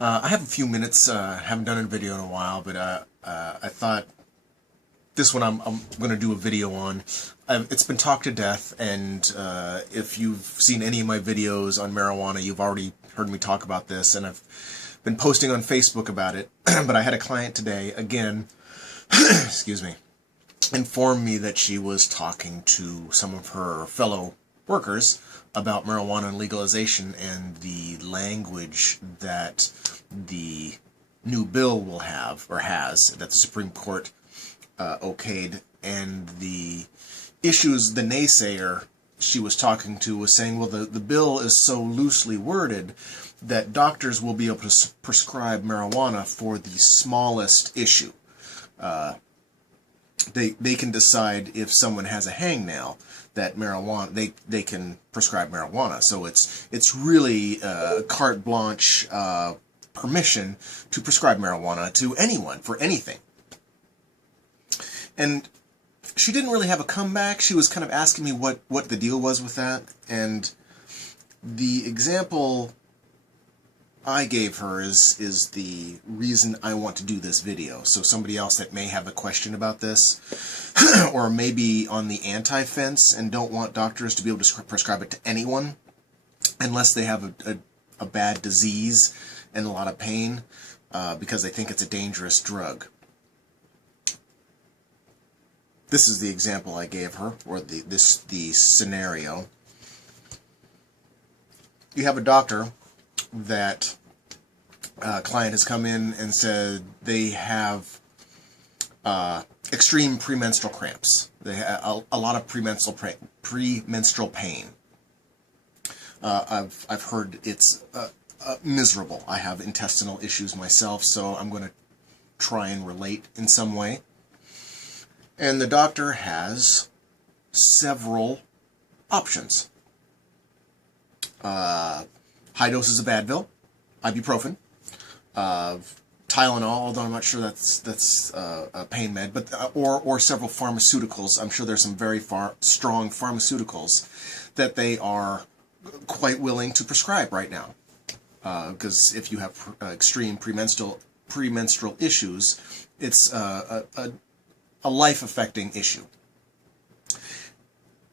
I have a few minutes. Haven't done a video in a while, but I thought this one I'm going to do a video on. It's been talked to death, and if you've seen any of my videos on marijuana, you've already heard me talk about this, and I've been posting on Facebook about it. But I had a client today, again, excuse me, inform me that she was talking to some of her fellow workers about marijuana and legalization and the language that the new bill will have, or has, that the Supreme Court okayed, and the issues the naysayer she was talking to was saying, well, the bill is so loosely worded that doctors will be able to prescribe marijuana for the smallest issue. They can decide if someone has a hangnail that marijuana they can prescribe marijuana. So it's really carte blanche permission to prescribe marijuana to anyone for anything. And she didn't really have a comeback. She was kind of asking me what the deal was with that, and the example I gave her is the reason I want to do this video. So somebody else that may have a question about this, or maybe on the anti-fence and don't want doctors to be able to prescribe it to anyone unless they have a bad disease and a lot of pain, because they think it's a dangerous drug. This is the example I gave her, or the scenario. You have a doctor that a client has come in and said they have extreme premenstrual cramps. They have a lot of premenstrual pain. I've heard it's miserable. I have intestinal issues myself, so I'm going to try and relate in some way. And the doctor has several options. High doses of Advil, ibuprofen, Tylenol, although I'm not sure that's a pain med, but or several pharmaceuticals. I'm sure there's some very strong pharmaceuticals that they are quite willing to prescribe right now. Because if you have extreme premenstrual issues, it's a life-affecting issue.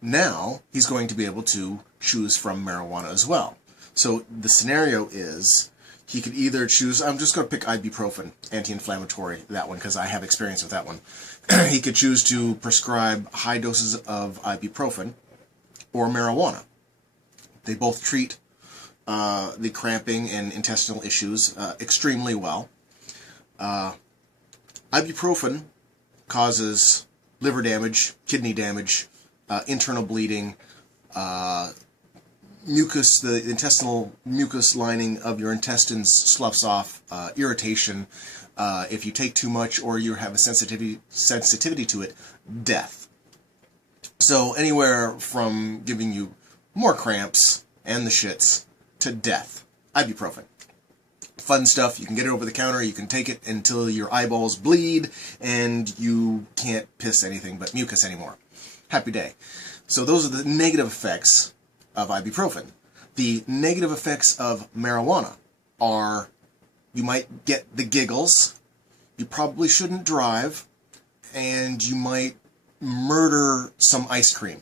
Now, he's going to be able to choose from marijuana as well. So the scenario is, he could either choose, I'm just going to pick ibuprofen, anti-inflammatory, that one, because I have experience with that one. He could choose to prescribe high doses of ibuprofen or marijuana. They both treat the cramping and intestinal issues extremely well. Ibuprofen causes liver damage, kidney damage, internal bleeding, mucus, the intestinal mucus lining of your intestines sloughs off, irritation, if you take too much or you have a sensitivity to it, death. So anywhere from giving you more cramps and the shits to death. Ibuprofen. Fun stuff. You can get it over the counter. You can take it until your eyeballs bleed and you can't piss anything but mucus anymore. Happy day. So those are the negative effects of ibuprofen. The negative effects of marijuana are, you might get the giggles, you probably shouldn't drive, and you might murder some ice cream.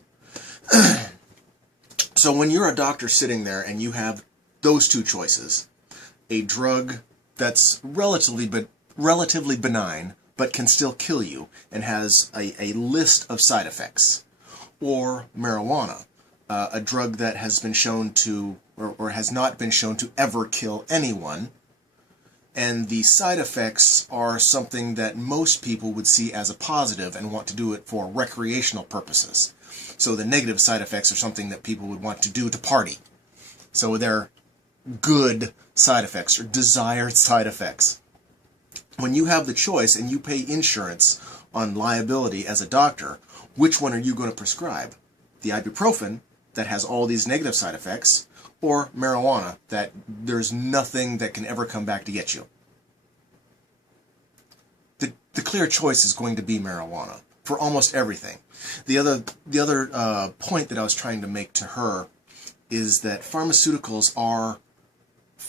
So when you're a doctor sitting there and you have those two choices, a drug that's relatively benign but can still kill you and has a list of side effects, or marijuana, a drug that has been shown to, or has not been shown to ever kill anyone, and the side effects are something that most people would see as a positive and want to do it for recreational purposes. So the negative side effects are something that people would want to do to party. So they're good side effects, or desired side effects. When you have the choice and you pay insurance on liability as a doctor, which one are you going to prescribe? The ibuprofen that has all these negative side effects, or marijuana that there's nothing that can ever come back to get you? The clear choice is going to be marijuana for almost everything. The other point that I was trying to make to her is that pharmaceuticals are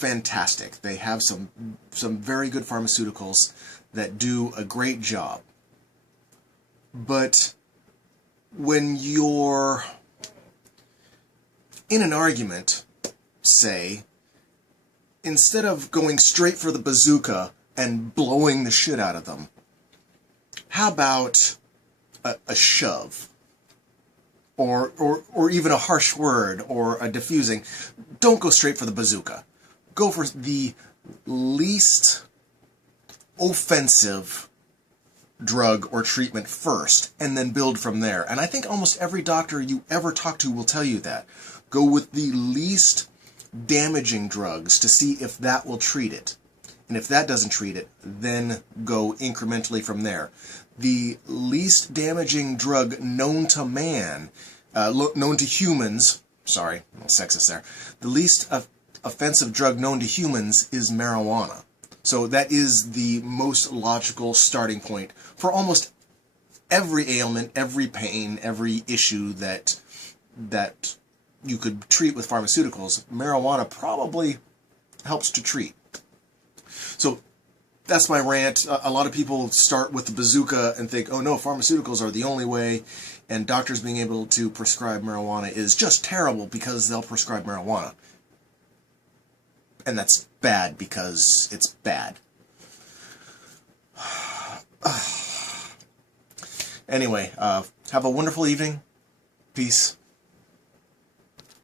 fantastic. They have some very good pharmaceuticals that do a great job. But when you're in an argument, say, instead of going straight for the bazooka and blowing the shit out of them, how about a shove? Or even a harsh word, or a diffusing. Don't go straight for the bazooka. Go for the least offensive drug or treatment first, and then build from there. And I think almost every doctor you ever talk to will tell you that. Go with the least damaging drugs to see if that will treat it. And if that doesn't treat it, then go incrementally from there. The least damaging drug known to man, known to humans, sorry, a little sexist there, the least offensive drug known to humans is marijuana. So that is the most logical starting point for almost every ailment, every pain, every issue that you could treat with pharmaceuticals. Marijuana probably helps to treat. So that's my rant. A lot of people start with the bazooka and think, oh no, pharmaceuticals are the only way, and doctors being able to prescribe marijuana is just terrible because they'll prescribe marijuana. And that's bad because it's bad. Anyway, have a wonderful evening. Peace.